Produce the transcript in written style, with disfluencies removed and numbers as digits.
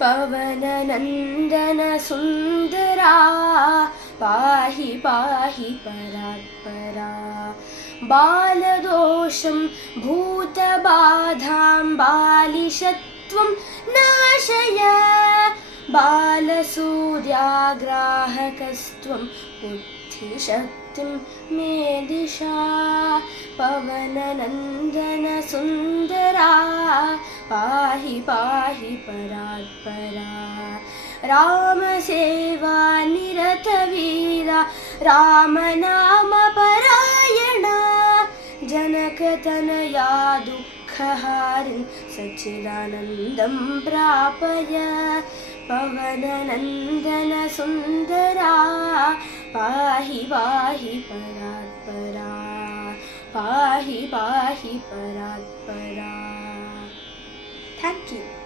पवननन्दन सुन्दरा पाहि पाहि परात्परा बालदोषं भूतबाधां बालिशत्वं नाशय बालसूर्याग्राहकस्त्वं बुद्धिशक्तिं मे दिशा पवननन्दन सुन्दरा पाहि पाहि परात्परा रामसेवा निरतवीरा रामनामपरायणा जनकतनया दुःखहारिं सच्चिदानन्दं प्रापय पवननन्दन सुन्दरा पाहि पाहि परात्परा पाहि पाहि परात्परा। Thank you.